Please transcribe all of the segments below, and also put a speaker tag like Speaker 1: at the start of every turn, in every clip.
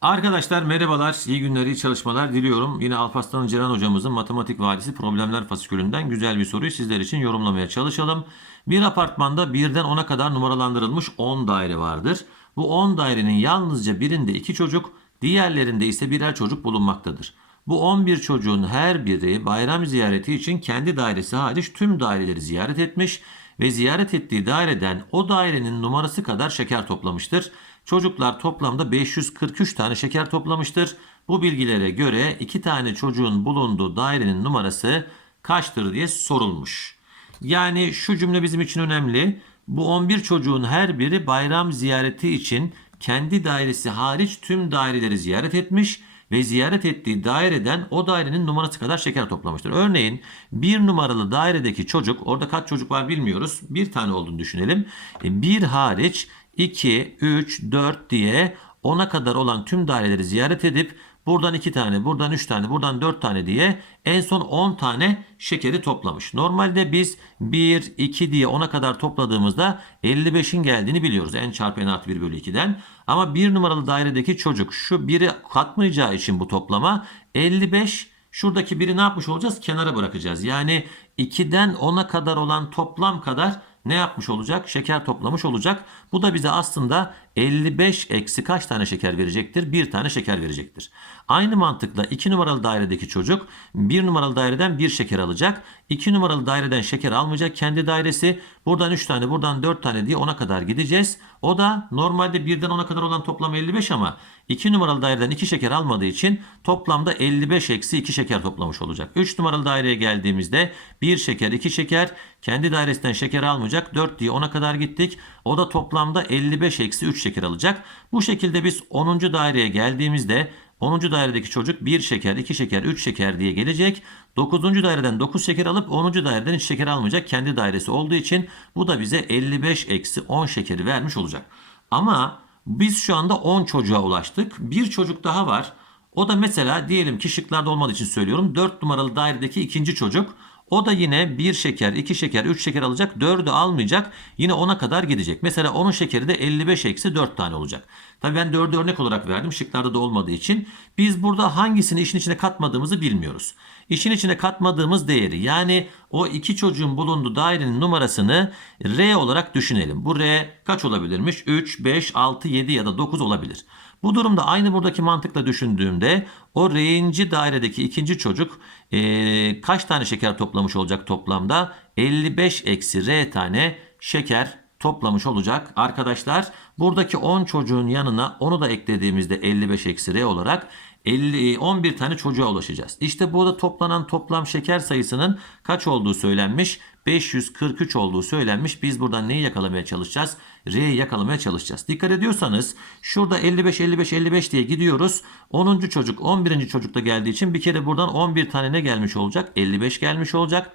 Speaker 1: Arkadaşlar merhabalar, iyi günler, iyi çalışmalar diliyorum. Yine Alparslan Ceren hocamızın Matematik Vadisi Problemler Fasikülünden güzel bir soruyu sizler için yorumlamaya çalışalım. Bir apartmanda birden 10'a kadar numaralandırılmış 10 daire vardır. Bu 10 dairenin yalnızca birinde 2 çocuk, diğerlerinde ise birer çocuk bulunmaktadır. Bu 11 çocuğun her biri bayram ziyareti için kendi dairesi hariç tüm daireleri ziyaret etmiş ve ziyaret ettiği daireden o dairenin numarası kadar şeker toplamıştır. Çocuklar toplamda 543 tane şeker toplamıştır. Bu bilgilere göre 2 tane çocuğun bulunduğu dairenin numarası kaçtır diye sorulmuş. Yani şu cümle bizim için önemli. Bu 11 çocuğun her biri bayram ziyareti için kendi dairesi hariç tüm daireleri ziyaret etmiş ve ziyaret ettiği daireden o dairenin numarası kadar şeker toplamıştır. Örneğin bir numaralı dairedeki çocuk, orada kaç çocuk var bilmiyoruz. Bir tane olduğunu düşünelim. E, Bir hariç 2, 3, 4 diye 10'a kadar olan tüm daireleri ziyaret edip buradan 2 tane, buradan 3 tane, buradan 4 tane diye en son 10 tane şekeri toplamış. Normalde biz 1, 2 diye 10'a kadar topladığımızda 55'in geldiğini biliyoruz. En çarpı en artı 1 bölü 2'den. Ama 1 numaralı dairedeki çocuk şu 1'i katmayacağı için bu toplama 55 Şuradaki biri ne yapmış olacağız? Kenara bırakacağız. Yani 2'den 10'a kadar olan toplam kadar ne yapmış olacak? Şeker toplamış olacak. Bu da bize aslında 55 eksi kaç tane şeker verecektir? Bir tane şeker verecektir. Aynı mantıkla 2 numaralı dairedeki çocuk 1 numaralı daireden 1 şeker alacak. 2 numaralı daireden şeker almayacak. Kendi dairesi buradan 3 tane buradan 4 tane diye 10'a kadar gideceğiz. O da normalde 1'den 10'a kadar olan toplam 55 ama 2 numaralı daireden 2 şeker almadığı için toplamda 55 eksi 2 şeker toplamış olacak. 3 numaralı daireye geldiğimizde 1 şeker 2 şeker kendi dairesinden şeker almayacak. 4 diye 10'a kadar gittik. O da toplamda 55 eksi 3 şeker alacak. Bu şekilde biz 10. daireye geldiğimizde 10. dairedeki çocuk 1 şeker, 2 şeker, 3 şeker diye gelecek. 9. daireden 9 şeker alıp 10. daireden hiç şeker almayacak. Kendi dairesi olduğu için bu da bize 55 eksi 10 şekeri vermiş olacak. Ama biz şu anda 10 çocuğa ulaştık. Bir çocuk daha var. O da mesela diyelim ki şıklarda olmadığı için söylüyorum. 4 numaralı dairedeki ikinci çocuk. O da yine 1 şeker, 2 şeker, 3 şeker alacak. 4'ü almayacak. Yine 10'a kadar gidecek. Mesela onun şekeri de 55 eksi 4 tane olacak. Tabii ben 4'ü örnek olarak verdim. Şıklarda da olmadığı için. Biz burada hangisini işin içine katmadığımızı bilmiyoruz. İşin içine katmadığımız değeri yani o iki çocuğun bulunduğu dairenin numarasını R olarak düşünelim. Bu R kaç olabilirmiş? 3, 5, 6, 7 ya da 9 olabilir. Bu durumda aynı buradaki mantıkla düşündüğümde o R'inci dairedeki ikinci çocuk eee, kaç tane şeker toplamış olacak toplamda? 55 eksi R tane şeker toplamış olacak. Arkadaşlar buradaki 10 çocuğun yanına onu da eklediğimizde 55 eksi R olarak 50, 11 tane çocuğa ulaşacağız. İşte burada toplanan toplam şeker sayısının kaç olduğu söylenmiş? 543 olduğu söylenmiş. Biz buradan neyi yakalamaya çalışacağız? R'yi yakalamaya çalışacağız. Dikkat ediyorsanız şurada 55 55 55 diye gidiyoruz. 10. çocuk 11. çocukta geldiği için bir kere buradan 11 tane ne gelmiş olacak? 55 gelmiş olacak.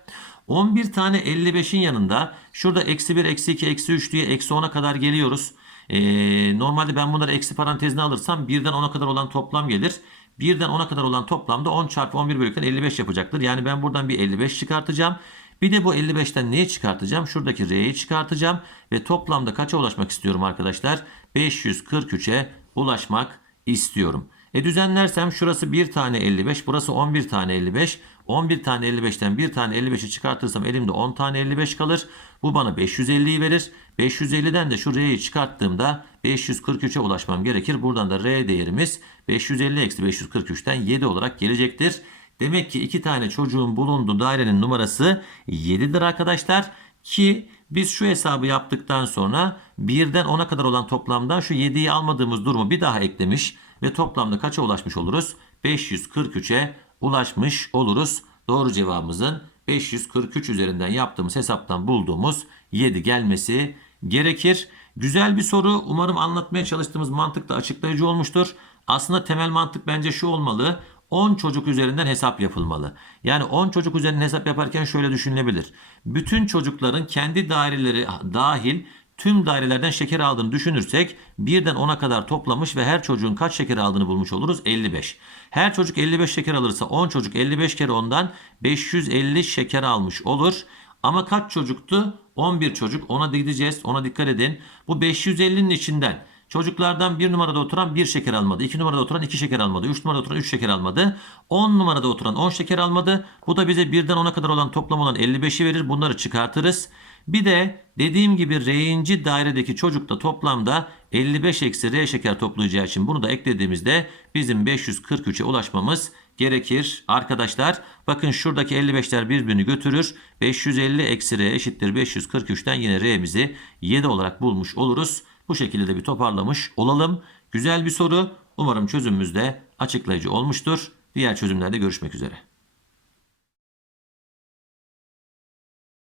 Speaker 1: 11 tane 55'in yanında şurada eksi 1, eksi 2, eksi 3 diye eksi 10'a kadar geliyoruz. Ee, normalde ben bunları eksi parantezine alırsam 1'den 10'a kadar olan toplam gelir. 1'den 10'a kadar olan toplamda 10 çarpı 11 bölükten 55 yapacaktır. Yani ben buradan bir 55 çıkartacağım. Bir de bu 55'ten neyi çıkartacağım? Şuradaki R'yi çıkartacağım. Ve toplamda kaça ulaşmak istiyorum arkadaşlar? 543'e ulaşmak istiyorum. E düzenlersem şurası 1 tane 55, burası 11 tane 55. 11 tane 55'ten 1 tane 55'i çıkartırsam elimde 10 tane 55 kalır. Bu bana 550'yi verir. 550'den de şu R'yi çıkarttığımda 543'e ulaşmam gerekir. Buradan da R değerimiz 550 eksi 543'ten 7 olarak gelecektir. Demek ki iki tane çocuğun bulunduğu dairenin numarası 7'dir arkadaşlar. Ki biz şu hesabı yaptıktan sonra 1'den 10'a kadar olan toplamdan şu 7'yi almadığımız durumu bir daha eklemiş ve toplamda kaça ulaşmış oluruz? 543'e ulaşmış oluruz. Doğru cevabımızın 543 üzerinden yaptığımız hesaptan bulduğumuz 7 gelmesi gerekir. Güzel bir soru. Umarım anlatmaya çalıştığımız mantık da açıklayıcı olmuştur. Aslında temel mantık bence şu olmalı. 10 çocuk üzerinden hesap yapılmalı. Yani 10 çocuk üzerinden hesap yaparken şöyle düşünülebilir. Bütün çocukların kendi daireleri dahil tüm dairelerden şeker aldığını düşünürsek birden 10'a kadar toplamış ve her çocuğun kaç şeker aldığını bulmuş oluruz? 55. Her çocuk 55 şeker alırsa 10 çocuk 55 kere ondan 550 şeker almış olur. Ama kaç çocuktu? 11 çocuk. Ona gideceğiz. Ona dikkat edin. Bu 550'nin içinden Çocuklardan bir numarada oturan bir şeker almadı. 2 numarada oturan 2 şeker almadı. 3 numarada oturan 3 şeker almadı. 10 numarada oturan 10 şeker almadı. Bu da bize birden 10'a kadar olan toplam olan 55'i verir. Bunları çıkartırız. Bir de dediğim gibi R'inci dairedeki çocuk da toplamda 55 eksi R şeker toplayacağı için bunu da eklediğimizde bizim 543'e ulaşmamız gerekir. Arkadaşlar bakın şuradaki 55'ler birbirini götürür. 550 eksi R eşittir 543'ten yine R'mizi 7 olarak bulmuş oluruz. Bu şekilde de bir toparlamış olalım. Güzel bir soru. Umarım çözümümüz de açıklayıcı olmuştur. Diğer çözümlerde görüşmek üzere.